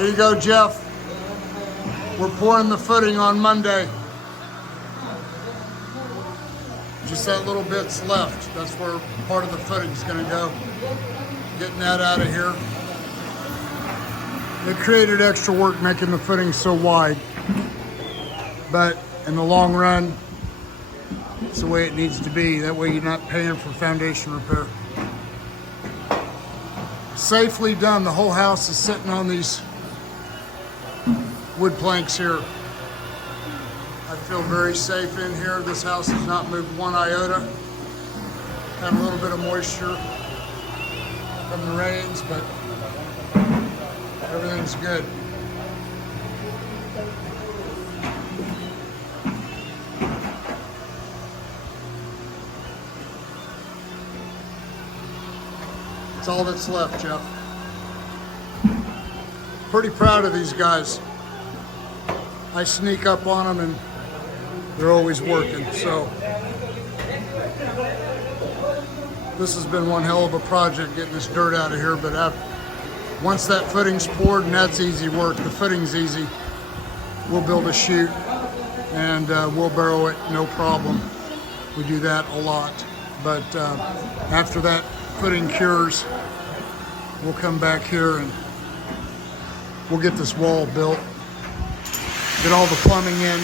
There you go, Jeff. We're pouring the footing on Monday. Just that little bit's left. That's where part of the footing's gonna go. Getting that out of here. They created extra work making the footing so wide, but in the long run, it's the way it needs to be. That way you're not paying for foundation repair. Safely done. The whole house is sitting on these wood planks here. I feel very safe in here. This house has not moved one iota. Had a little bit of moisture from the rains, but everything's good. That's all that's left, Jeff. Pretty proud of these guys. I sneak up on them and they're always working, so this has been one hell of a project getting this dirt out of here, but once that footing's poured, and that's easy work, the footing's easy, we'll build a chute and we'll barrow it, no problem. We do that a lot, but after that footing cures, we'll come back here and we'll get this wall built, get all the plumbing in.